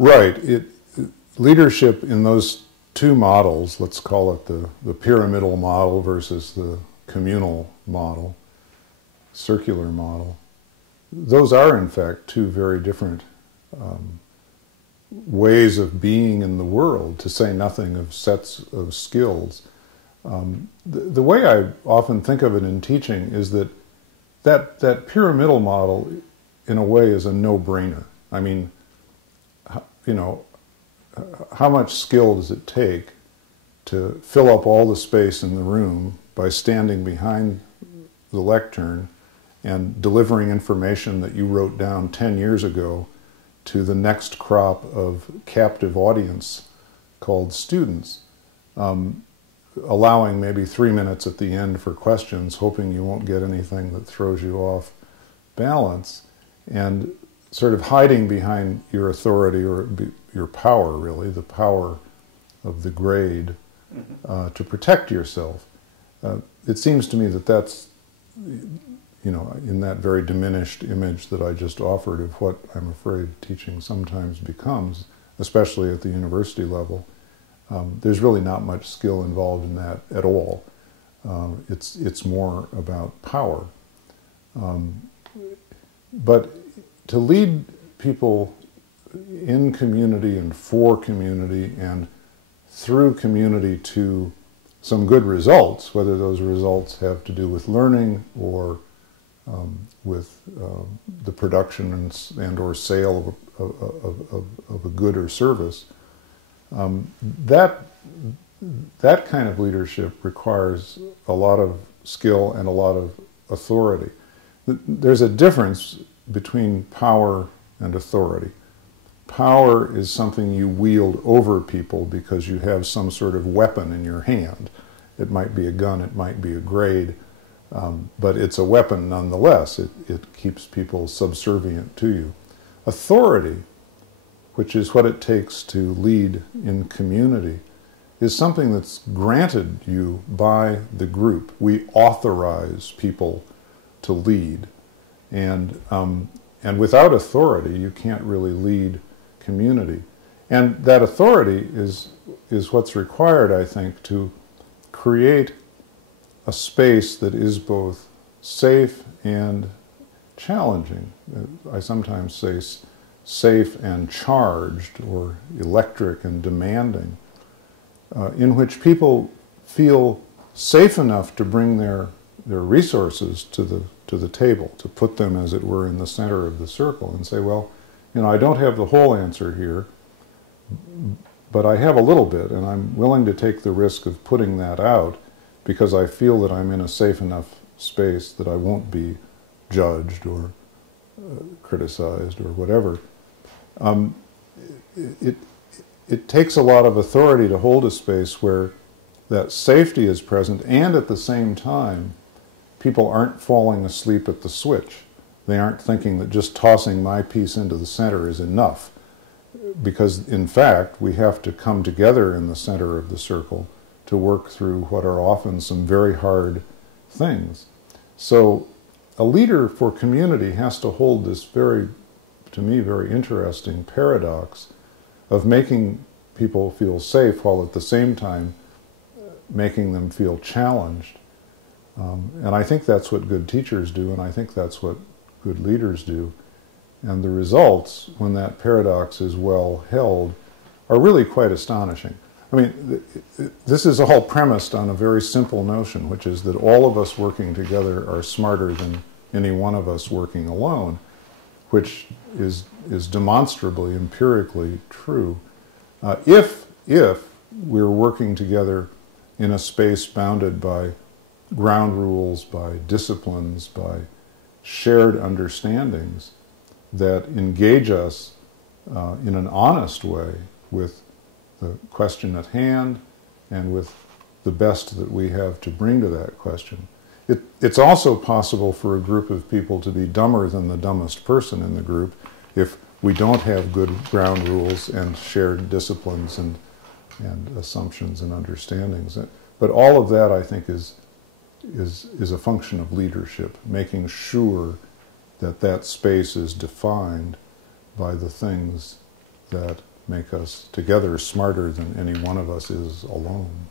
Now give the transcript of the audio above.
Right. Leadership in those two models, let's call it the pyramidal model versus the communal model, circular model, those are in fact two very different ways of being in the world, to say nothing of sets of skills. The way I often think of it in teaching is that pyramidal model, in a way, is a no-brainer. I mean, you know, how much skill does it take to fill up all the space in the room by standing behind the lectern and delivering information that you wrote down 10 years ago to the next crop of captive audience called students, allowing maybe 3 minutes at the end for questions, hoping you won't get anything that throws you off balance, and sort of hiding behind your authority or your power, really, the power of the grade, to protect yourself. It seems to me that that's, you know, in that very diminished image that I just offered of what I'm afraid teaching sometimes becomes, especially at the university level, there's really not much skill involved in that at all. It's more about power. But to lead people in community and for community and through community to some good results, whether those results have to do with learning or with the production and or sale of a good or service, that kind of leadership requires a lot of skill and a lot of authority. There's a difference between power and authority. Power is something you wield over people because you have some sort of weapon in your hand. It might be a gun, it might be a grade, but it's a weapon nonetheless. It keeps people subservient to you. Authority, which is what it takes to lead in community, is something that's granted you by the group. We authorize people to lead, and without authority, you can't really lead community. And that authority is what's required, I think, to create a space that is both safe and challenging. I sometimes say safe and charged, or electric and demanding, in which people feel safe enough to bring their resources to the table, to put them, as it were, in the center of the circle and say, well, you know, I don't have the whole answer here, but I have a little bit, and I'm willing to take the risk of putting that out because I feel that I'm in a safe enough space that I won't be judged or criticized or whatever. It takes a lot of authority to hold a space where that safety is present, and at the same time, people aren't falling asleep at the switch. They aren't thinking that just tossing my piece into the center is enough, because in fact we have to come together in the center of the circle to work through what are often some very hard things. So a leader for community has to hold this very, to me, very interesting paradox of making people feel safe while at the same time making them feel challenged. And I think that's what good teachers do, and I think that's what good leaders do. And the results, when that paradox is well held, are really quite astonishing. I mean, this is all premised on a very simple notion, which is that all of us working together are smarter than any one of us working alone, which is demonstrably, empirically true. If we're working together in a space bounded by ground rules, by disciplines, by shared understandings that engage us in an honest way with the question at hand and with the best that we have to bring to that question. It's also possible for a group of people to be dumber than the dumbest person in the group if we don't have good ground rules and shared disciplines and assumptions and understandings. But all of that, I think, is a function of leadership, making sure that that space is defined by the things that make us together smarter than any one of us is alone.